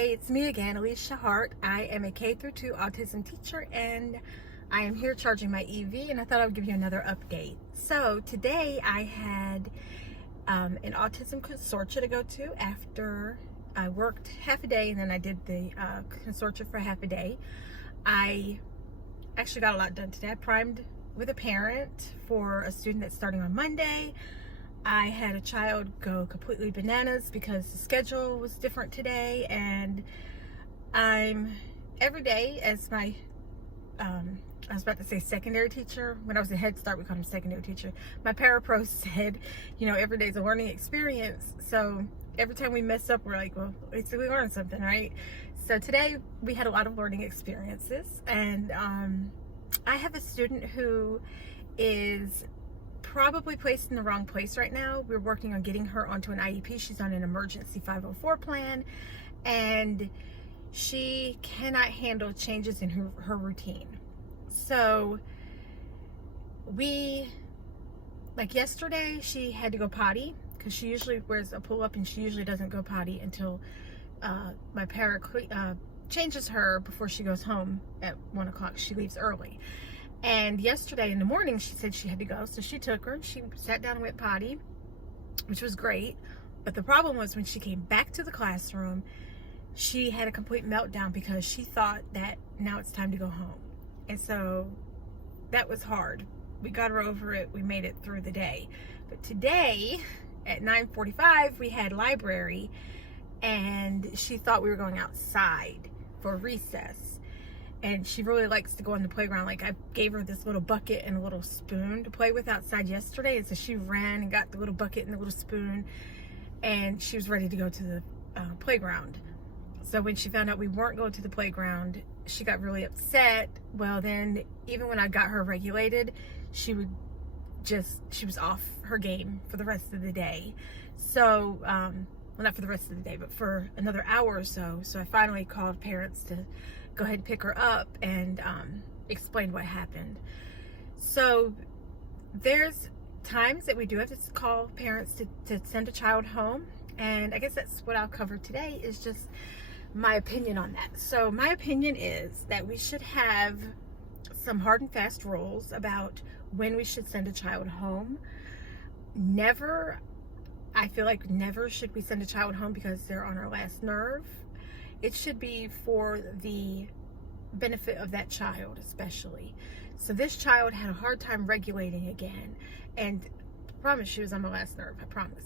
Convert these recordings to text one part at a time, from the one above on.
Hi, it's me again, Alicia Hart. I am a K through 2 autism teacher, and I am here charging my EV, and I thought I would give you another update. So today I had an autism consortia to go to after I worked half a day, and then I did the consortia for half a day. I actually got a lot done today. I primed with a parent for a student that's starting on Monday. I had a child go completely bananas because the schedule was different today, and I'm every day as my I was about to say secondary teacher. When I was in Head Start, we called him secondary teacher. My parapro said, every day is a learning experience. So every time we mess up, we're like, well, at least we learned something, right? So today we had a lot of learning experiences, and I have a student who is probably placed in the wrong place right now. We're working on getting her onto an IEP. She's on an emergency 504 plan, and she cannot handle changes in her routine. So like yesterday, she had to go potty because she usually wears a pull-up, and she usually doesn't go potty until my para changes her before she goes home at 1 o'clock. She leaves early. And yesterday in the morning, she said she had to go, so she took her. She sat down and went potty, which was great. But the problem was when she came back to the classroom, she had a complete meltdown because she thought that now it's time to go home. And so that was hard. We got her over it. We made it through the day. But today at 9:45, we had library, and she thought we were going outside for recess. And she really likes to go on the playground. Like, I gave her this little bucket and a little spoon to play with outside yesterday. And so she ran and got the little bucket and the little spoon, and she was ready to go to the playground. So when she found out we weren't going to the playground, she got really upset. Well, then even when I got her regulated, she was off her game for the rest of the day. So, well, not for the rest of the day, but for another hour or so. So I finally called parents to go ahead and pick her up and explain what happened. So there's times that we do have to call parents to send a child home, and I guess that's what I'll cover today, is just my opinion on that. So my opinion is that we should have some hard and fast rules about when we should send a child home. I feel like never should we send a child home because they're on our last nerve. It should be for the benefit of that child, especially. So this child had a hard time regulating again, and I promise she was on my last nerve, I promise.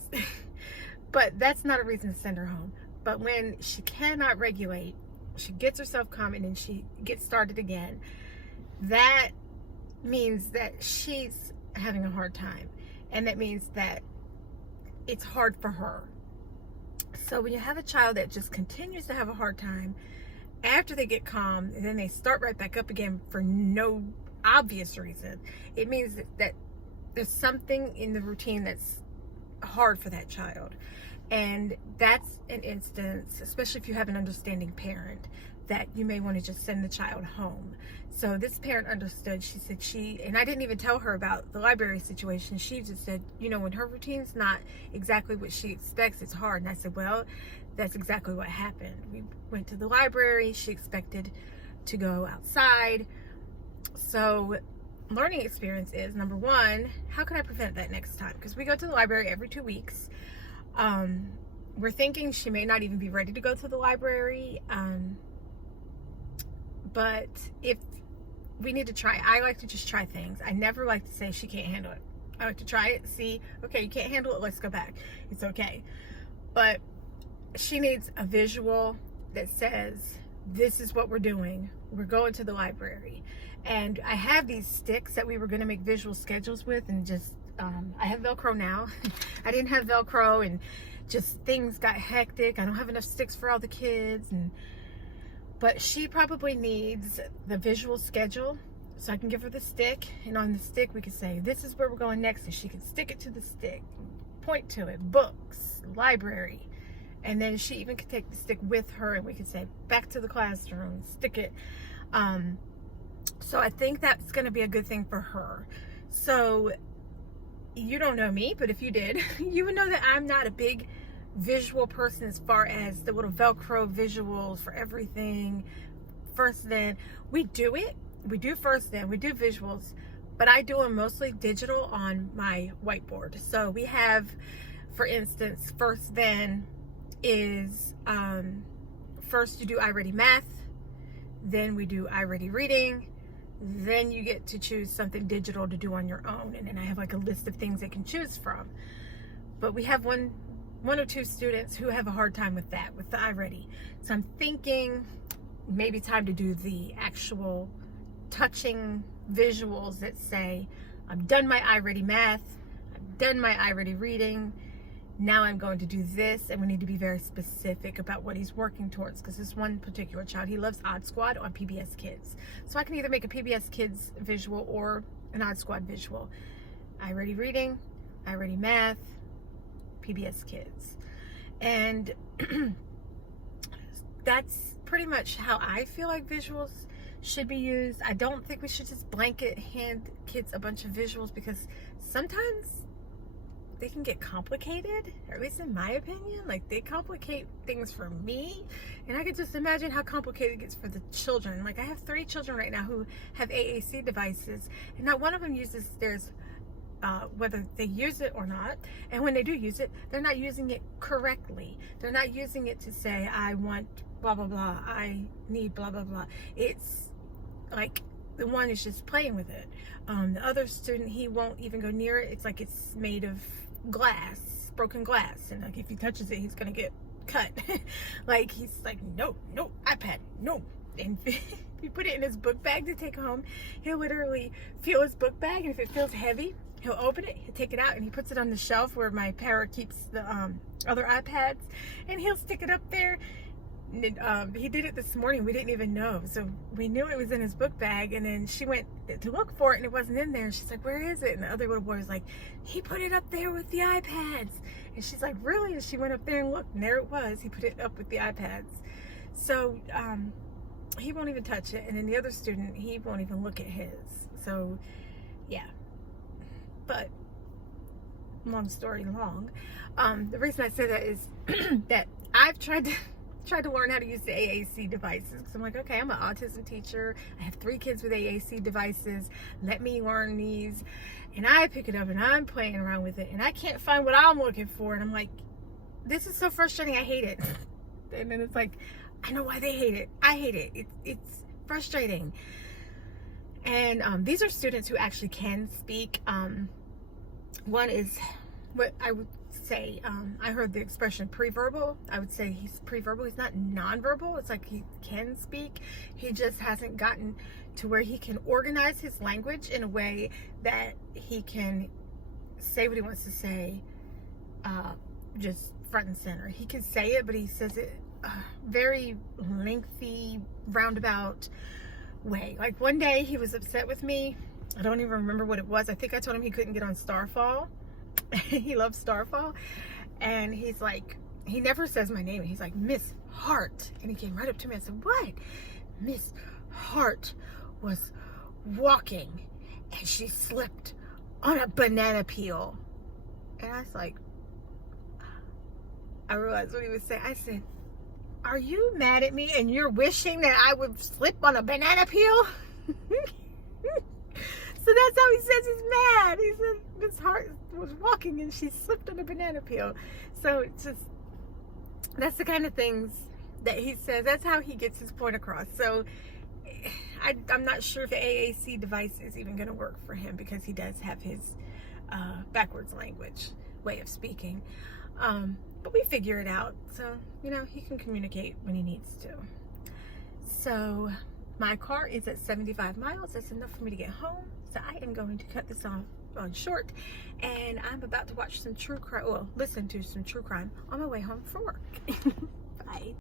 But that's not a reason to send her home. But when she cannot regulate, she gets herself calm, and then she gets started again, that means that she's having a hard time, and that means that it's hard for her. So when you have a child that just continues to have a hard time after they get calm, and then they start right back up again for no obvious reason, it means that there's something in the routine that's hard for that child. And that's an instance, especially if you have an understanding parent, that you may want to just send the child home. So this parent understood. She said and I didn't even tell her about the library situation. She just said, when her routine's not exactly what she expects, it's hard. And I said, well, that's exactly what happened. We went to the library. She expected to go outside. So learning experience is, number one, how can I prevent that next time? Because we go to the library every 2 weeks. We're thinking she may not even be ready to go to the library. But if we need to try, I like to just try things. I never like to say she can't handle it. I like to try it, see, okay, you can't handle it, let's go back. It's okay. But she needs a visual that says, this is what we're doing. We're going to the library. And I have these sticks that we were going to make visual schedules with, and just, I have Velcro now. I didn't have Velcro, and just things got hectic. I don't have enough sticks for all the kids, but she probably needs the visual schedule, so I can give her the stick, and on the stick we can say, this is where we're going next, and she can stick it to the stick, point to it, books, library, and then she even could take the stick with her, and we could say, back to the classroom, stick it. So I think that's going to be a good thing for her. So you don't know me, but if you did, you would know that I'm not a big visual person as far as the little Velcro visuals for everything. First Then, we do it. We do First Then, we do visuals, but I do them mostly digital on my whiteboard. So we have, for instance, First Then is first you do iReady Math, then we do iReady Reading, then you get to choose something digital to do on your own, and then I have like a list of things they can choose from. But we have one or two students who have a hard time with that, with the iReady. So I'm thinking maybe time to do the actual touching visuals that say, I've done my iReady Math, I've done my iReady Reading, now I'm going to do this. And we need to be very specific about what he's working towards, because this one particular child, he loves Odd Squad on PBS Kids. So I can either make a PBS Kids visual or an Odd Squad visual. iReady Reading, iReady Math, PBS Kids. And that's pretty much how I feel like visuals should be used. I don't think we should just blanket hand kids a bunch of visuals, because sometimes they can get complicated, or at least in my opinion. Like, they complicate things for me, and I could just imagine how complicated it gets for the children. Like, I have 3 children right now who have AAC devices, and not one of them uses theirs, whether they use it or not. And when they do use it, they're not using it correctly. They're not using it to say, I want blah blah blah, I need blah blah blah. It's like the one is just playing with it. The other student, he won't even go near it. It's like it's made of glass, broken glass, and like if he touches it, he's gonna get cut. Like, he's like, no, iPad, no. And if you put it in his book bag to take home, he'll literally feel his book bag, and if it feels heavy, he'll open it, he'll take it out, and he puts it on the shelf where my para keeps the other iPads, and he'll stick it up there. He did it this morning. We didn't even know, so we knew it was in his book bag, and then she went to look for it and it wasn't in there, and she's like, where is it? And the other little boy was like, he put it up there with the iPads. And she's like, really? And she went up there and looked, and there it was. He put it up with the iPads. So he won't even touch it, and then the other student, he won't even look at his. So yeah, but long story long, the reason I say that is that I've tried to learn how to use the AAC devices, because I'm like, okay, I'm an autism teacher, I have 3 kids with AAC devices, let me learn these. And I pick it up and I'm playing around with it, and I can't find what I'm looking for, and I'm like, this is so frustrating, I hate it. And then it's like, I know why they hate it, I hate it, it's frustrating. And these are students who actually can speak. One is what I would say, I heard the expression pre-verbal. I would say he's pre-verbal. He's not non-verbal. It's like he can speak. He just hasn't gotten to where he can organize his language in a way that he can say what he wants to say, just front and center. He can say it, but he says it very lengthy, roundabout way. Like, one day he was upset with me. I don't even remember what it was. I think I told him he couldn't get on Starfall. He loves Starfall, and he's like, he never says my name. He's like, Miss Hart, and he came right up to me and said, what? Miss Hart was walking and she slipped on a banana peel. And I was like, I realized what he was saying. I said, are you mad at me and you're wishing that I would slip on a banana peel? So that's how he says he's mad. He said Miss Hart was walking and she slipped on a banana peel. So it's just, that's the kind of things that he says. That's how he gets his point across. So I'm not sure if the AAC device is even going to work for him, because he does have his backwards language way of speaking. But we figure it out. So, you know, he can communicate when he needs to. So my car is at 75 miles. That's enough for me to get home. So I am going to cut this off on short, and I'm about to watch some true crime, well, listen to some true crime on my way home from work. Bye.